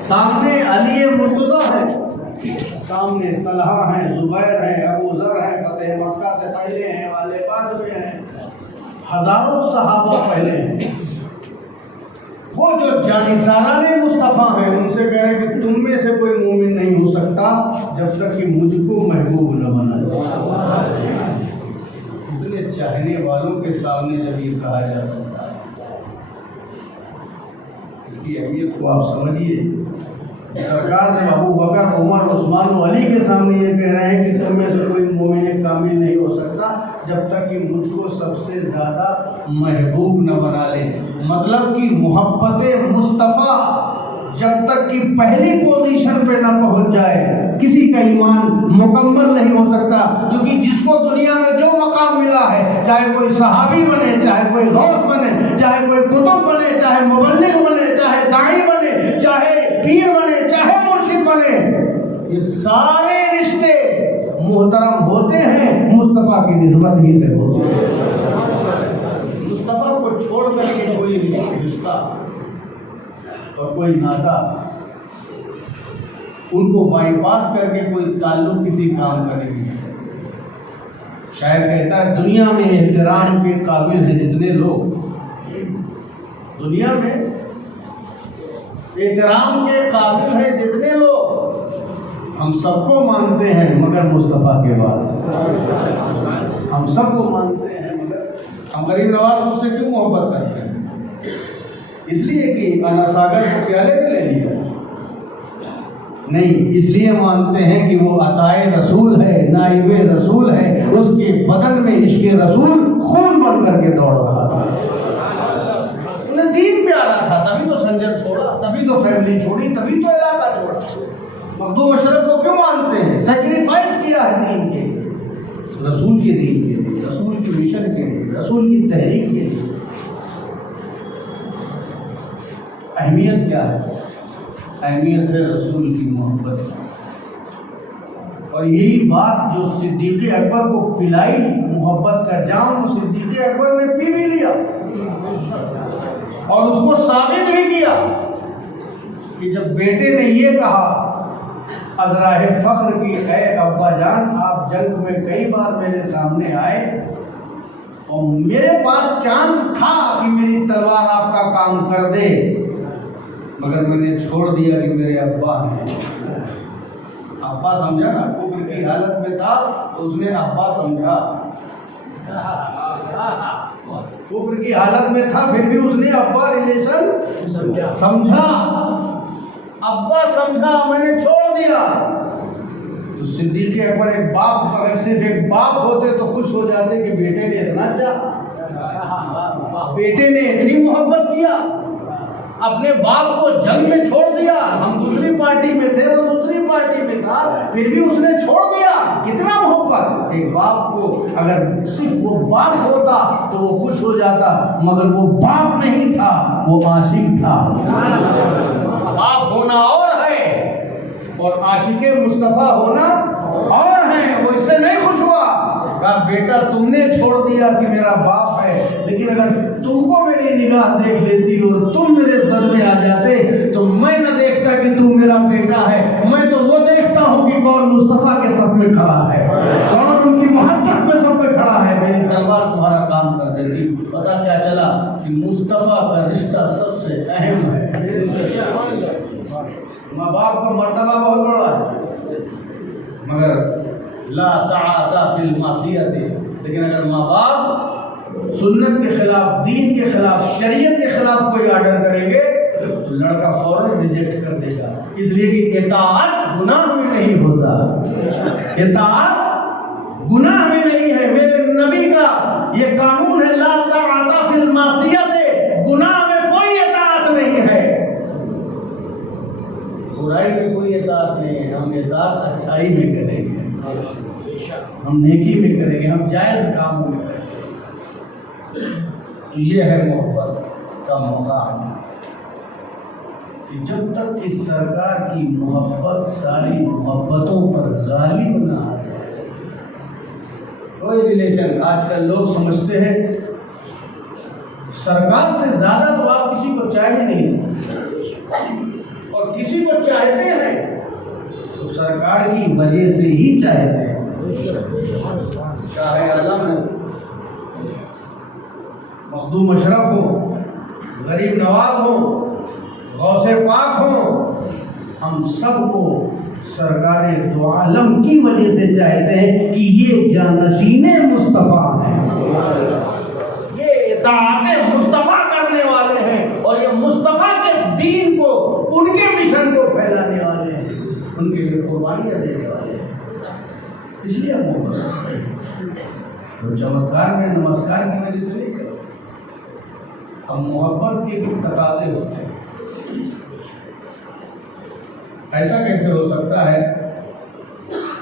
سامنے علی مرتضیٰ ہے، سامنے طلحہ ہیں، زبیر ہیں، ابو ذر ہیں، فتح مکہ سے پہلے ہیں، والے بعد میں ہیں، ہزاروں صحابہ پہلے ہیں۔ وہ جو جانثاران مصطفیٰ ہیں ان سے کہہ رہے کہ تم میں سے کوئی مومن نہیں ہو سکتا جب تک کہ مجھ کو محبوب نہ بنا جائے۔ اتنے چاہنے والوں کے سامنے جب یہ کہا جا سکتا ہے، اس کی اہمیت کو آپ سمجھیے۔ سرکار سے ابو بکر، عمر، عثمان و علی کے سامنے یہ کہہ رہے ہیں کہ تم میں سے کوئی مومن کامل نہیں ہو سکتا جب تک کہ مجھ کو سب سے زیادہ محبوب نہ بنا لے۔ مطلب کہ محبت مصطفیٰ جب تک کہ پہلی پوزیشن پہ نہ پہنچ جائے کسی کا ایمان مکمل نہیں ہو سکتا۔ کیونکہ جس کو دنیا میں جو مقام ملا ہے، چاہے کوئی صحابی بنے، چاہے کوئی غوث بنے، چاہے کوئی قطب بنے، چاہے مبلغ بنے، چاہے داعی بنے، چاہے پیر بنے، چاہے مرشد بنے، یہ سارے رشتے محترم ہوتے ہیں مصطفیٰ کی نسبت ہی سے ہوتے ہیں۔ مصطفیٰ کو چھوڑ کر کے کوئی رشتہ اور کوئی ناتا، ان کو بائی پاس کر کے کوئی تعلق کسی کام کا نہیں ہے۔ شاعر کہتا ہے دنیا میں احترام کے قابل ہیں جتنے لوگ، دنیا میں احترام کے قابل ہیں جتنے لوگ، ہم سب کو مانتے ہیں مگر مصطفیٰ کے بعد ہم سب کو مانتے ہیں مگر ہم غریب نواز اس سے کیوں محبت کرتے ہیں؟ اس لیے کہ انا ساگر کو پیالے میں لے لیا نہیں، اس لیے مانتے ہیں کہ وہ عطائے رسول ہے، نائب رسول ہے، اس کے بدن میں عشق رسول خون بن کر کے دوڑ رہا تھا۔ انہیں دین پیارا تھا، تبھی تو سنجد چھوڑا، تبھی تو فیملی چھوڑی، تبھی تو علاقہ چھوڑا۔ مخدوم اشرف کو کیوں مانتے ہیں؟ سیکریفائس کیا ہے دین کے، رسول کے دین کے لیے، رسول کی مشن کے لیے، رسول کی تحریک کے لیے۔ اہمیت کیا ہے؟ اہمیت ہے رسول کی محبت، اور یہی بات جو صدیق اکبر کو پلائی محبت کا جام، وہ صدیق اکبر نے پی بھی لیا اور اس کو ثابت بھی کیا کہ جب بیٹے نے یہ کہا ازراہ فخر کی اے ابا جان، آپ جنگ میں کئی بار میرے سامنے آئے اور میرے پاس چانس تھا کہ میری تلوار آپ کا کام کر دے، مگر میں نے چھوڑ دیا کہ میرے ابا ہیں۔ ابا سمجھا نا، کفر کی حالت میں تھا تو اس نے ابا سمجھا، کفر کی حالت میں تھا پھر بھی اس نے ابا ریلیشن سمجھا، ابا سمجھا، میں نے چھوڑ دیا۔ تو صدیق اکبر ایک باپ، اگر صرف ایک باپ ہوتے تو خوش ہو جاتے کہ بیٹے نے اتنا چاہا، بیٹے نے اتنی محبت کیا، اپنے باپ کو جنگ میں چھوڑ دیا، ہم دوسری پارٹی میں تھے، وہ دوسری پارٹی میں تھا، پھر بھی اس نے چھوڑ دیا، اتنا محبت۔ ایک باپ کو اگر صرف وہ باپ ہوتا تو وہ خوش ہو جاتا، مگر وہ باپ نہیں تھا، وہ عاشق تھا۔ باپ ہونا اور ہے اور عاشق مصطفیٰ ہونا اور ہے، وہ اس سے نہیں خوش ہوا۔ کہا بیٹا تم نے چھوڑ دیا کہ میرا باپ ہے، لیکن اگر تم کو میری نگاہ دیکھ لیتی اور تم میرے سر میں آ جاتے تو میں نہ دیکھتا کہ تم میرا بیٹا ہے، میں تو وہ دیکھتا ہوں کہ کون مصطفیٰ کے صف میں کھڑا ہے، کون ان کی محبت میں صف میں کھڑا ہے۔ میری تلوار تمہارا کام کر دیتی۔ پتا کیا چلا کہ مصطفیٰ کا رشتہ سب سے اہم ہے۔ ماں باپ کا مرتبہ بہت بڑا ہے، مگر لا تعاطا فی المعصیت، لیکن اگر ماں باپ سنت کے خلاف، دین کے خلاف، شریعت کے خلاف کوئی آرڈر کریں گے تو لڑکا فوراً ریجیکٹ کر دے گا، اس لیے کہ اطاعت گناہ میں نہیں ہوتا، اطاعت گناہ میں نہیں ہے۔ میرے نبی کا یہ قانون ہے، لا تعاطا فی المعصیت، گناہ میں کوئی اطاعت نہیں ہے، برائی میں کوئی اطاعت نہیں ہے۔ ہم اطاعت اچھائی میں کریں گے، ہم نیکی میں کریں گے، ہم جائز کاموں میں کریں گے۔ تو یہ ہے محبت کا مقام، کہ جب تک کہ سرکار کی محبت ساری محبتوں پر غالب نہ آ جائے، کوئی ریلیشن، آج کل لوگ سمجھتے ہیں سرکار سے زیادہ تو آپ کسی کو چاہ ہی نہیں سکتے، اور کسی کو چاہتے ہیں تو سرکار کی وجہ سے ہی چاہتے ہیں، چاہے علم ہو، مخدوم اشرف ہو، غریب نواز ہو، غوث پاک ہو، ہم سب کو سرکار دو عالم کی وجہ سے چاہتے ہیں کہ یہ جانشین مصطفیٰ ہیں، یہ اطاعت مصطفیٰ کرنے والے ہیں، اور یہ مصطفیٰ کے دین کو، ان کے مشن کو پھیلانے والے ہیں، ان کے لیے قربانیاں دینے والے ہیں۔ اس لیے ہم محبت تو چمتکار میں نمسکار کی وجہ سے نہیں کرو، ہم محبت کے بھی تقاضے ہوتے ہیں۔ ایسا کیسے ہو سکتا ہے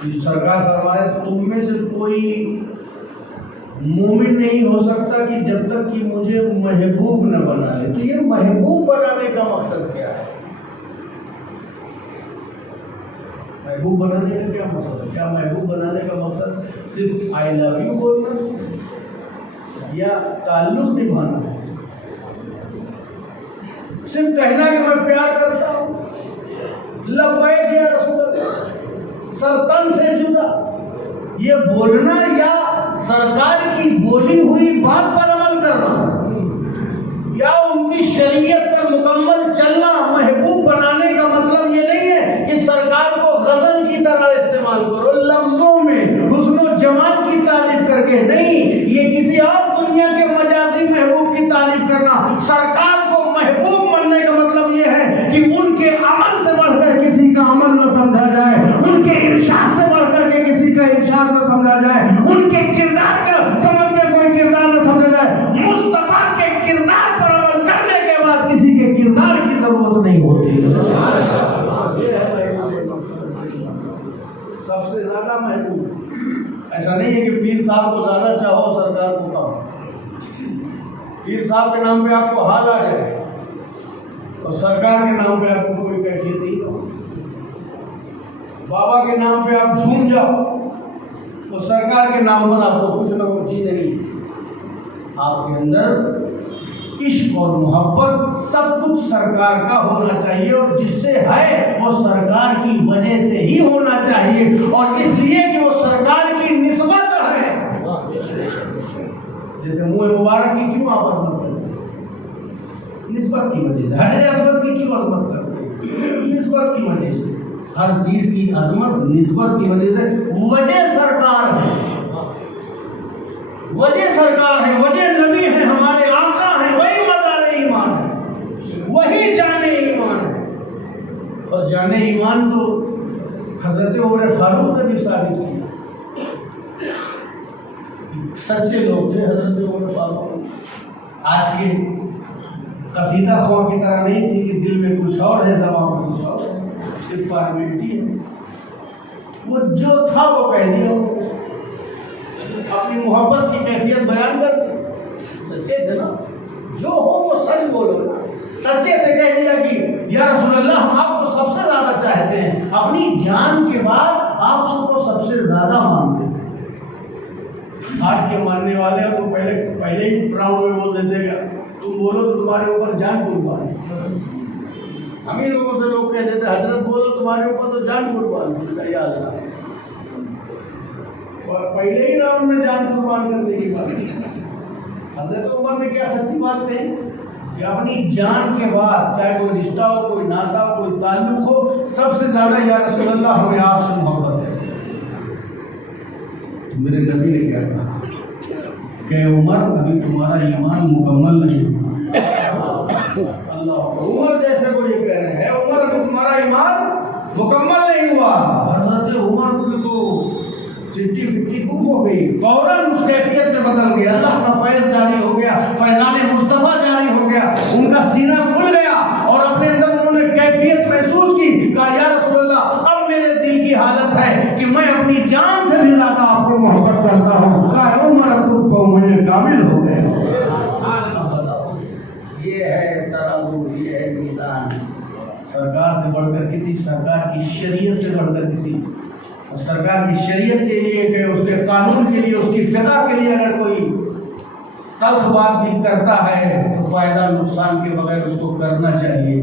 کہ سرکار فرمائے تم میں سے کوئی مومن نہیں ہو سکتا کہ جب تک کہ مجھے محبوب نہ بنا لے؟ تو یہ محبوب بنانے کا مقصد کیا ہے؟ محبوب بنانے کا کیا مقصد ہے؟ کیا محبوب بنانے کا مقصد صرف آئی لو یو بولنا یا تعلق نبھانا ہے؟ صرف کہنا کہ میں پیار کرتا ہوں، لبیک یا رسول اللہ، سلطن سے جدا، یہ بولنا یا سرکار کی بولی ہوئی بات پر عمل کرنا یا ان کی شریعت پر مکمل چلنا؟ محبوب بنانے کا مطلب یہ نہیں ہے کہ سرکار کو غزل کی طرح استعمال کرو، لفظوں میں حسن و جمال کی تعریف کر کے نہیں، یہ کسی اور دنیا کے مجازی محبوب کی تعریف کرنا۔ سرکار کو محبوب بننے کا مطلب یہ ہے کہ ان کے عمل سے بڑھ کر کسی کا عمل نہ سمجھا جائے، ان کے ارشاد سے بڑھ کر کے کسی کا ارشاد نہ سمجھا جائے، ان کے کردار کا سمجھ کے کوئی کردار نہ سمجھا جائے۔ مصطفیٰ کے کردار پر عمل کرنے کے بعد کسی کے کردار کی ضرورت نہیں ہوتی۔ سب سے زیادہ محبوب ایسا نہیں ہے کہ پیر صاحب کو زیادہ چاہو سرکار کو کم، پیر صاحب کے نام پہ آپ کو حال آ جائے اور سرکار کے نام پہ آپ کو کوئی کیفیت نہیں ہو، بابا کے نام پہ آپ جھوم جاؤ تو سرکار کے نام پر آپ کو کچھ نہ کچھ چیز نہیں۔ آپ کے اندر عشق اور محبت سب کچھ سرکار کا ہونا چاہیے، اور جس سے ہے وہ سرکار کی وجہ سے ہی ہونا چاہیے، اور اس لیے کہ وہ سرکار کی نسبت ہے۔ جیسے منہ مبارک کی کیوں آپ عظمت کرتے ہیں؟ نسبت کی وجہ سے۔ حجر اسود کی کیوں عظمت کرتے ہیں؟ نسبت کی وجہ سے۔ ہر چیز کی عظمت نسبت کی وجہ سے۔ وجہ سرکار ہے، وجہ سرکار ہے، وجہ نبی ہے، ہمارے آقا ہیں، وہی مدار ایمان ہے، وہی جان ایمان ہے۔ اور جان ایمان تو حضرت عمر فاروق نے بھی ثابت کیا، سچے لوگ تھے حضرت عمر فاروق۔ آج کے قصیدہ خواہ کی طرح نہیں تھی کہ دل میں کچھ اور ہے، زبان میں کچھ اور ہے، صرف فارمیلٹی ہے۔ وہ جو تھا وہ کہہ دیا، اپنی محبت کی کیفیت بیان کرتے، سچے تھے نا، جو ہو وہ سچ بولو، سچے تھے، کہہ دیا کہ یا رسول اللہ ہم آپ کو سب سے زیادہ چاہتے ہیں، اپنی جان کے بعد آپ سب کو سب سے زیادہ مانتے ہیں۔ آج کے ماننے والے تو پہلے ہی راؤنڈ میں بول دیتے گا، تم بولو تو تمہارے اوپر جان قربان ہے۔ ہم ہی لوگوں سے لوگ کہہ دیتے حضرت بولو تمہارے اوپر تو جان قربان ہے، یا اللہ، اور پہلے ہی راؤنڈ میں جان قربان کرنے کی بات۔ حضرت عمر نے کیا سچی بات کہی کہ اپنی جان کے بعد چاہے کوئی رشتہ ہو، کوئی ناطہ ہو، کوئی تعلق ہو، سب سے زیادہ یا رسول اللہ ہمیں آپ سے محبت ہے۔ میرے نبی نے کیا کہا کہ عمر ابھی تمہارا ایمان مکمل نہیں ہوا۔ اللہ، عمر جیسے کو یہ کہہ رہے ہیں، عمر ابھی تمہارا ایمان مکمل نہیں ہوا۔ حضرت عمر کو تو چٹھی پٹھی گم ہو گئی، فوراً اس کیفیت میں بدل گیا، اللہ کا فیض جاری ہو گیا، فیضان مصطفیٰ جاری ہو گیا، ان کا سینہ کھل گیا، اور اپنے اندر انہوں نے کیفیت محسوس کی، کہا یا رسول اللہ اب میرے دل کی حالت ہے کہ میں اپنی جان سے بھی زیادہ آپ کو محبت کرتا ہوں۔ کہا عمر اب تم کو مجھے کامل ہو گئے۔ یہ ہے ترازو، یہ ہے میزان، سرکار سے بڑھ کر کسی، سرکار کی شریعت سے بڑھ کر کسی، سرکار کی شریعت کے لیے کہ اس کے قانون کے لیے، اس کی فقہ کے لیے اگر کوئی تلخ بات بھی کرتا ہے تو فائدہ نقصان کے بغیر اس کو کرنا چاہیے،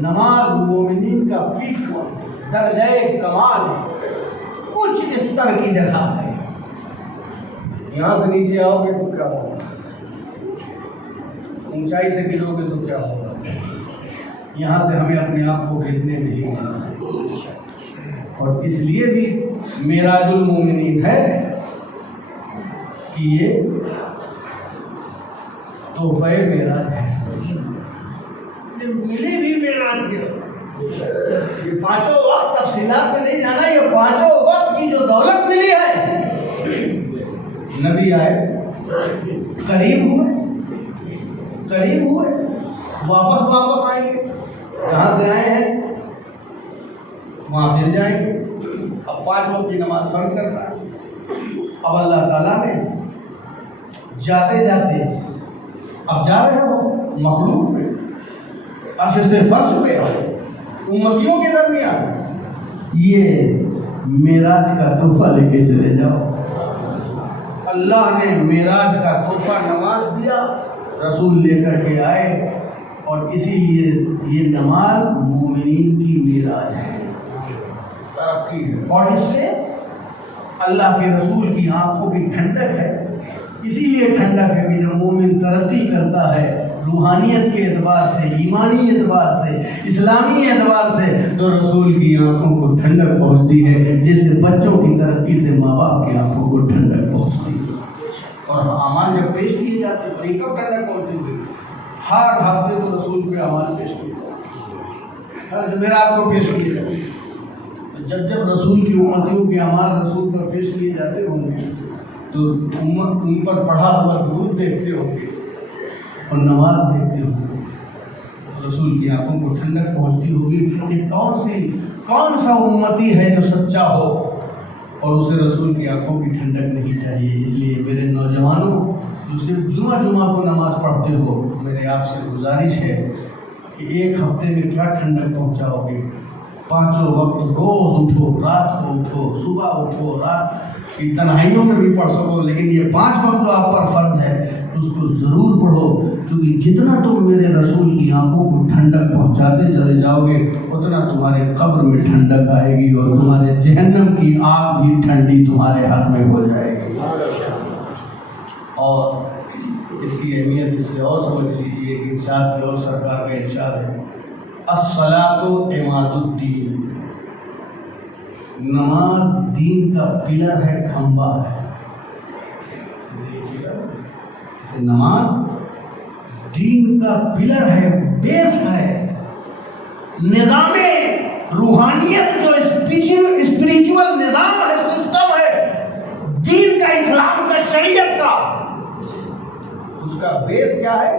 نماز مومنین کا پیشوا درجۂ کمال ہے، کچھ استر کی جگہ ہے. یہاں سے نیچے آؤ گے تو کیا ہوگا، اونچائی سے گرو گے تو کیا ہوگا. یہاں سے ہمیں اپنے آپ کو بھیجنے نہیں ملنا ہے، اور اس لیے بھی معراج المومنین ہے کہ یہ تحفہ معراج ہے. ملی بھی معراج کے یہ پانچوں وقت تفصیلات میں نہیں جانا، یہ پانچوں وقت کی جو دولت ملی ہے. نبی آئے، قریب ہوئے، واپس آئیں گے، جہاں سے آئے ہیں وہاں مل جائیں گے. اب 5 وقت کی نماز فرض کرنا ہے. اب اللہ تعالیٰ نے جاتے جاتے اب جا رہے ہو مخلوق پہ، عرش سے فرش پہ، امتیوں کے درمیان یہ معراج کا تحفہ لے کے چلے جاؤ. اللہ نے معراج کا تحفہ نماز دیا، رسول لے کر کے آئے، اور اسی لیے یہ نماز مومنین کی معراج ہے، ترقی ہے. اور اس سے اللہ کے رسول کی آنکھوں کی ٹھنڈک ہے. اسی لیے ٹھنڈک ہے کہ جب مومن ترقی کرتا ہے روحانیت کے اعتبار سے، ایمانی اعتبار سے، اسلامی اعتبار سے، تو رسول کی آنکھوں کو ٹھنڈک پہنچتی ہے، جیسے بچوں کی ترقی سے ماں باپ کی آنکھوں کو ٹھنڈک پہنچتی ہے. اور اعمال جب پیش کیے جاتے ہیں تو کب ٹھنڈک پہنچتی ہے؟ ہر ہفتے تو رسول پہ اعمال پیش کیے جاتے ہیں، ہر جمعرات کو پیش کیے جاتے ہیں. جب رسول کی امتیوں کے اعمال رسول پر پیش کیے جاتے ہوں گے تو امت ان پر پڑھا ہوا درود دیکھتے ہوں گے اور نماز دیکھتے ہوں گے، رسول کی آنکھوں کو ٹھنڈک پہنچتی ہوگی کہ کون سا امتی ہے جو سچا ہو اور اسے رسول کی آنکھوں کی ٹھنڈک نہیں چاہیے. اس لیے میرے نوجوانوں جو صرف جمعہ کو نماز پڑھتے ہو، میرے آپ سے گزارش ہے کہ ایک ہفتے میں کیا ٹھنڈک پہنچاؤ گے. 5 وقت روز اٹھو، رات کو اٹھو، صبح اٹھو، رات کی تنہائیوں میں بھی پڑھ سکو، لیکن یہ 5 وقت جو آپ پر فرض ہے اس کو ضرور پڑھو، کیونکہ جتنا تم میرے رسول کی آنکھوں کو ٹھنڈک پہنچاتے چلے جاؤ گے اتنا تمہارے قبر میں ٹھنڈک آئے گی اور تمہارے جہنم کی آگ بھی ٹھنڈی تمہارے ہاتھ میں ہو جائے گی. اور اس کی اہمیت اس سے اور سمجھ لیجیے کہ ارشاد سے اور سرکار کا ارشاد ہے، الصلاۃ عماد الدین، نماز دین کا پلر ہے، کھمبا ہے. نماز دین کا پلر ہے، بیس ہے. نظام روحانیت جو اسپریچول نظام ہے، سسٹم ہے دین کا، اسلام کا، شریعت کا، اس کا بیس کیا ہے؟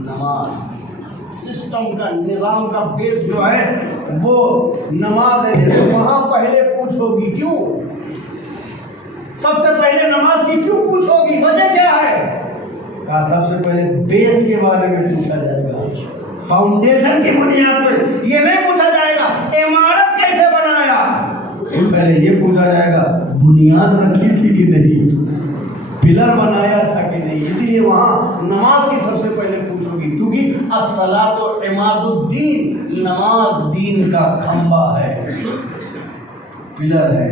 نماز. سسٹم کا، نظام کا بیس جو ہے وہ نماز ہے. جیسے وہاں پہلے پوچھو گی کیوں، سب سے پہلے نماز کی کیوں پوچھو گی، وجہ کیا ہے؟ کہا سب سے پہلے بیس کے بارے میں پوچھا جائے گا، فاؤنڈیشن کی بنیاد پہ. یہ نہیں پوچھا جائے گا عمارت کیسے بنایا، پہلے یہ پوچھا جائے گا بنیاد رکھی تھی کہ نہیں، پلر بنایا تھا کہ نہیں. اسی لیے وہاں نماز کی سب سے پہلے پوچھو گی، کیونکہ الصلاۃ عماد الدین، نماز دین کا کھمبا ہے، پلر ہے.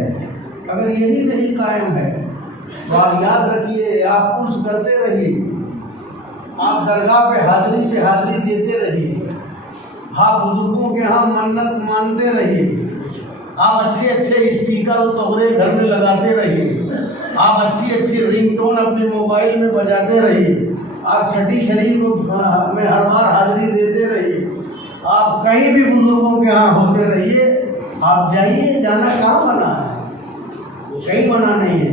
اگر یہی نہیں قائم ہے تو آپ یاد رکھیے، آپ کچھ کرتے رہیے، آپ درگاہ پہ حاضری دیتے رہیے، آپ بزرگوں کے ہاں منت مانتے رہیے، آپ اچھے اسپیکر اور توغرے گھر میں لگاتے رہیے، آپ اچھی رنگ ٹون اپنے موبائل میں بجاتے رہیے، آپ چھٹی شریف میں ہر بار حاضری دیتے رہیے، آپ کہیں بھی بزرگوں کے ہاں ہوتے رہیے. آپ جائیے، جانا کہاں منع ہے؟ کہیں منع نہیں ہے.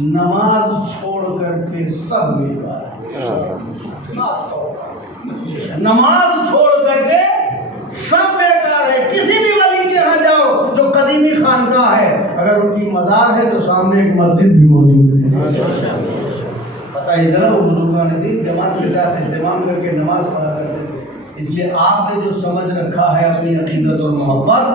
نماز چھوڑ کر کے سب بیکار ہے. نماز چھوڑ کر کے سب بیکار ہے. کسی بھی ولی کے یہاں جاؤ جو قدیمی خانقاہ ہے، اگر ان کی مزار ہے تو سامنے ایک مسجد بھی موجود ہے. پتہ ہی چلا وہ بزرگان دین جماعت کے ساتھ اہتمام کر کے نماز پڑھا کرتے تھے. اس لیے آپ نے جو سمجھ رکھا ہے اپنی عقیدت اور محبت،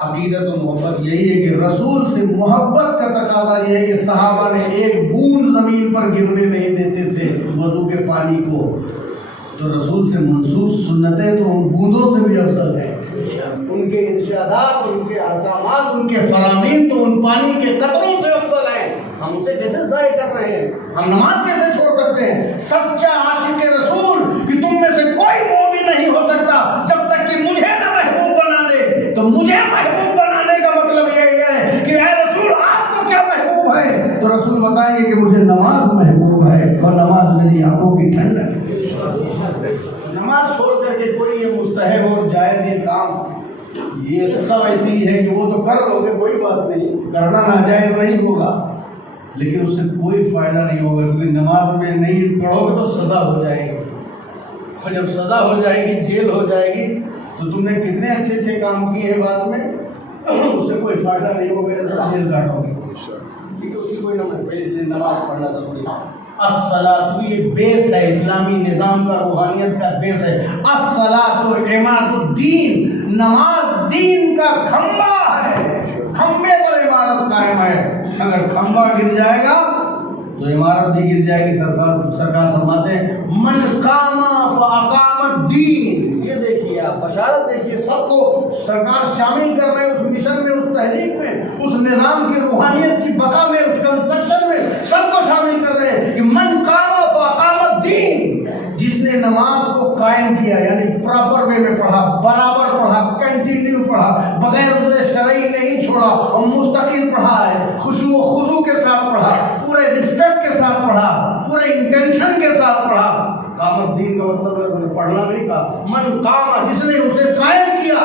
عقیدت و محبت یہی ہے کہ رسول سے محبت کا تقاضا یہ ہے کہ صحابہ نے ایک بوند زمین پر گرنے نہیں دیتے تھے وضو کے پانی کو. تو رسول سے منسوخ سنتیں تو ان بوندوں سے بھی افضل ہیں، ان کے ارشادات، ان کے احکامات، ان کے فرامین تو ان پانی کے قطروں سے افضل ہیں۔ ہم اسے کیسے ضائع کر رہے ہیں؟ ہم نماز کیسے چھوڑ سکتے ہیں؟ سچا عاشق رسول کہ تم میں سے کوئی مومن نہیں ہو سکتا جب تک کہ مجھے نہ محبوب بنا دے۔ تو مجھے محبوب بنانے کا مطلب یہی ہے کہ اے رسول آپ کو کیا محبوب ہے؟ تو رسول بتائیں گے کہ مجھے نماز محبوب ہے اور نماز میری آنکھوں کی ٹھنڈک ہے۔ نماز چھوڑ کر کے کوئی یہ مستحب اور جائز یہ کام یہ سب ایسی ہی ہے کہ وہ تو کر لو گے، کوئی بات نہیں، کرنا ناجائز نہیں ہوگا، لیکن اس سے کوئی فائدہ نہیں ہوگا، کیونکہ نماز میں نہیں پڑھو گے تو سزا ہو جائے گی، اور جب سزا ہو جائے گی، جیل ہو جائے گی، تو تم نے کتنے اچھے اچھے کام کیے ہیں بعد میں، اس سے کوئی فائدہ نہیں ہوگا، جیل کاٹو گے، ٹھیک ہے، اس کی کوئی نماز پڑھنا ضروری ہے۔ الصلاۃ یہ بیس ہے، اسلامی نظام کا، روحانیت کا بیس ہے۔ الصلاۃ عماد الدین، نماز دین کا کھمبا ہے، کھمبے پر عمارت قائم ہے، اگر کھمبا گر جائے گا تو عمارت بھی گر جائے گی۔ سرکار فرماتے ہیں من قام فاقام الدین، یہ دیکھیے آپ بشارت دیکھیے، سب کو سرکار شامل کر رہے ہیں اس مشن میں، اس تحریک میں، اس نظام کی روحانیت کی بقا میں، اس کنسٹرکشن میں، سب کو شامل کر رہے ہیں کہ من قام فاقام الدین، جس نے نماز کو قائم کیا، یعنی پراپر وے میں پڑھا، برابر پڑھا، کنٹینیو پڑھا، بغیر عذر شرعی نہیں چھوڑا، اور مستقل پڑھا ہے، خشوع و خضوع کے ساتھ پڑھا، پورے رسپیکٹ کے ساتھ پڑھا، پورے انٹینشن کے ساتھ پڑھا۔ قامت دین کا مطلب ہے پڑھنا نہیں کہا، من قام، جس نے اسے قائم کیا،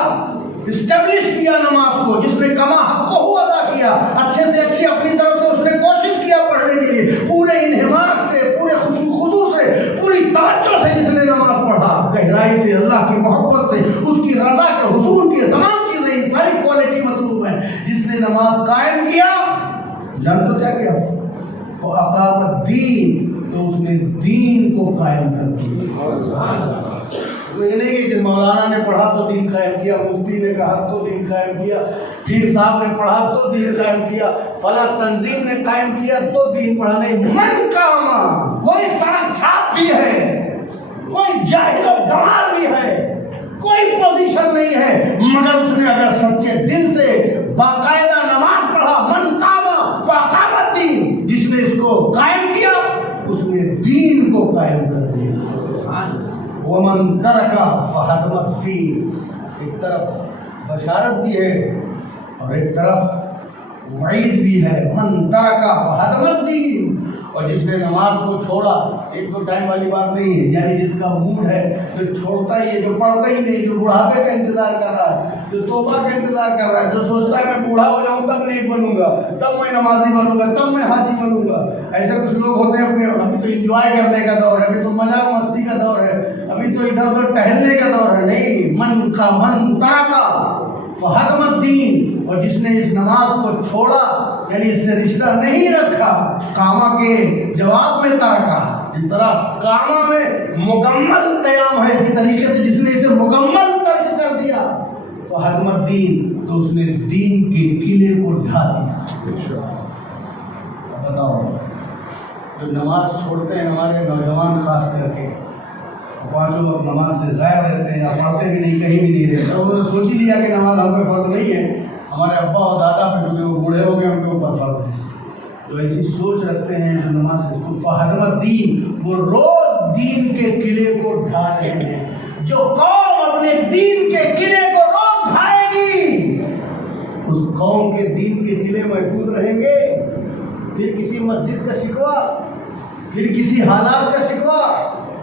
اسٹیبلش کیا نماز کو، جس نے کما حق کو ادا کیا، اچھے سے اچھی اپنی طرف سے اس نے کوشش کیا پڑھنے کے لیے، پورے انہماک سے، پورے خشوع خضوع سے، پوری توجہ سے جس نے نماز پڑھا، گہرائی سے، اللہ کی محبت سے، اس کی رضا کے حصول کی تمام چیزیں، یہ ساری کوالٹی مطلوب ہے، جس نے نماز قائم کیا، جان تو کیا کیا؟ فاقام الدین، تو اس نے دین کو قائم کر دیا۔ تو یہ نہیں کہ مولانا نے پڑھا تو دین قائم کیا، مفتی نے کہا تو دین قائم کیا، پیر صاحب نے پڑھا تو دین قائم کیا، فلاں تنظیم نے قائم کیا تو دین پڑھا نہیں۔ من قام، کوئی سڑک چھاپ بھی ہے، کوئی جاہل و گوار بھی ہے، کوئی پوزیشن نہیں ہے، مگر اس نے اگر سچے دل سے باقاعدہ نماز پڑھا، من قام فاقام الدین، جس نے اس کو قائم کیا اس نے دین کو قائم کر دیا۔ ومن ترک فہدم الدین، ایک طرف بشارت بھی ہے اور ایک طرف وعید بھی ہے، من ترک فہدم الدین، اور جس نے نماز کو چھوڑا، ایک دو ٹائم والی بات نہیں ہے، یعنی جس کا موڈ ہے جو چھوڑتا ہی ہے، جو پڑھتا ہی نہیں، جو بڑھاپے کا انتظار کر رہا ہے، جو توبہ کا انتظار کر رہا ہے، جو سوچتا ہے میں بوڑھا ہو جاؤں تب نہیں بنوں گا، تب میں نمازی بنوں گا، تب میں حاجی بنوں گا۔ ایسے کچھ لوگ ہوتے ہیں اپنے، ابھی تو انجوائے کرنے کا دور ہے، ابھی تو مزاق مستی کا دور ہے، ابھی تو ادھر ادھر ٹہلنے کا دور ہے، نہیں، من ترک فہدم الدین، اور جس نے اس نماز کو چھوڑا، یعنی اس سے رشتہ نہیں رکھا، کاما کے جواب میں ترکا، اس طرح کاما میں مکمل قیام ہے، اسی طریقے سے جس نے اسے مکمل ترک کر دیا فہدم الدین، تو اس نے دین کے قلعے کو ڈھا دیا۔ بتاؤ، جو نماز چھوڑتے ہیں ہمارے نوجوان خاص کر کے، پانچوں وقت نماز سے غائب رہتے ہیں یا پڑھتے بھی نہیں، کہیں بھی نہیں رہتے، انہوں نے سوچ ہی لیا کہ نماز ہم پہ فرض نہیں ہے، ہمارے ابا اور دادا پہ، کیونکہ وہ بوڑھے ہو گئے ان کے اوپر فرض ہے، تو ایسی سوچ رکھتے ہیں جو نماز سے فہدم الدین، وہ روز دین کے قلعے کو ڈھا رہے ہیں۔ جو قوم اپنے دین کے قلعے کو روز ڈھائے گی، اس قوم کے دین کے قلعے محفوظ رہیں گے۔ پھر کسی مسجد کا شکوہ، پھر کسی حالات کا شکوہ،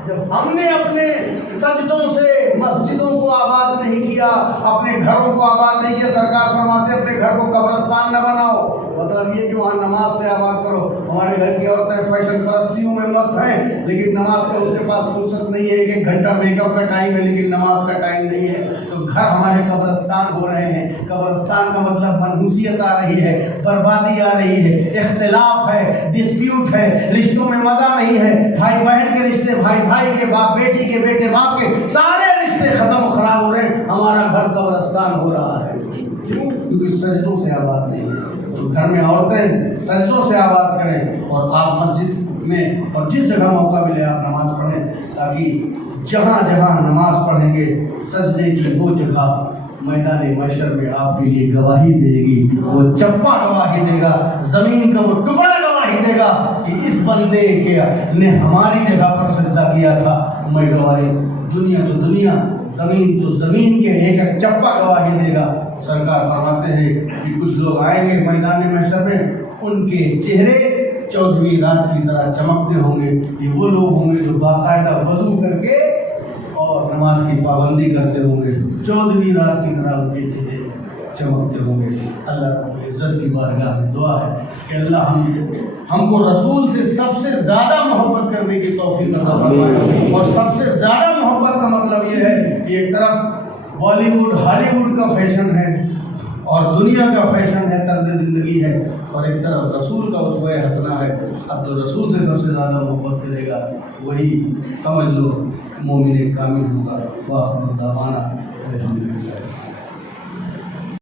جب ہم نے اپنے سجدوں سے مسجدوں کو آباد نہیں کیا، اپنے گھروں کو آباد نہیں کیا، سرکار فرماتے اپنے گھر کو قبرستان نہ بناؤ، مطلب یہ کہ وہاں نماز سے آباد کرو۔ ہمارے گھر کی عورتیں فیشن پرستیوں میں مست ہیں، لیکن نماز کا ان کے پاس فرصت نہیں ہے، ایک گھنٹہ میک اپ کا ٹائم ہے لیکن نماز کا ٹائم نہیں ہے، تو گھر ہمارے قبرستان ہو رہے ہیں۔ قبرستان کا مطلب منحوسیت آ رہی ہے، بربادی آ رہی ہے، اختلاف ہے، ڈسپیوٹ ہے، رشتوں میں مزہ نہیں ہے، بھائی بہن کے رشتے، بھائی بھائی کے، باپ بیٹی کے، بیٹے باپ کے، سارے رشتے ختم و خراب ہو رہے ہیں، ہمارا گھر قبرستان ہو رہا ہے۔ کیوں؟ کیونکہ سجدوں سے آباد نہیں ہے۔ تو گھر میں عورتیں سجدوں سے آباد کریں، اور آپ مسجد میں اور جس جگہ موقع ملے آپ نماز پڑھیں، تاکہ جہاں جہاں نماز پڑھیں گے سجدے کی وہ جگہ میدان محشر میں آپ کے لیے گواہی دے گی، وہ چپا گواہی دے گا، زمین کا وہ ٹکڑا گواہی دے گا کہ اس بندے نے ہماری جگہ پر سجدہ کیا تھا۔ میں گواہی، دنیا تو دنیا، زمین تو زمین کے ایک ایک چپا گواہی دے گا۔ سرکار فرماتے ہیں کہ کچھ لوگ آئیں گے میدان محشر میں، ان کے چہرے 14ویں رات کی طرح چمکتے ہوں گے۔ یہ وہ لوگ ہوں گے جو باقاعدہ وضو کر کے اور نماز کی پابندی کرتے ہوں گے، 14ویں رات کی طرح ان کے چہرے چمکتے ہوں گے۔ اللہ رب العزت کی بارگاہ میں دعا ہے کہ اللہ ہم کو رسول سے سب سے زیادہ محبت کرنے کی توفیق عطا فرمائے۔ اور سب سے زیادہ محبت کا مطلب یہ ہے کہ ایک طرف بالی ووڈ ہالی ووڈ کا فیشن ہے اور دنیا کا فیشن ہے، طرز زندگی ہے، اور ایک طرف رسول کا اسوہ حسنہ ہے۔ اب جو رسول سے سب سے زیادہ محبت کرے گا وہی سمجھ لو مومن کامل ہوگا۔ وآخر دعوانا الحمدللہ۔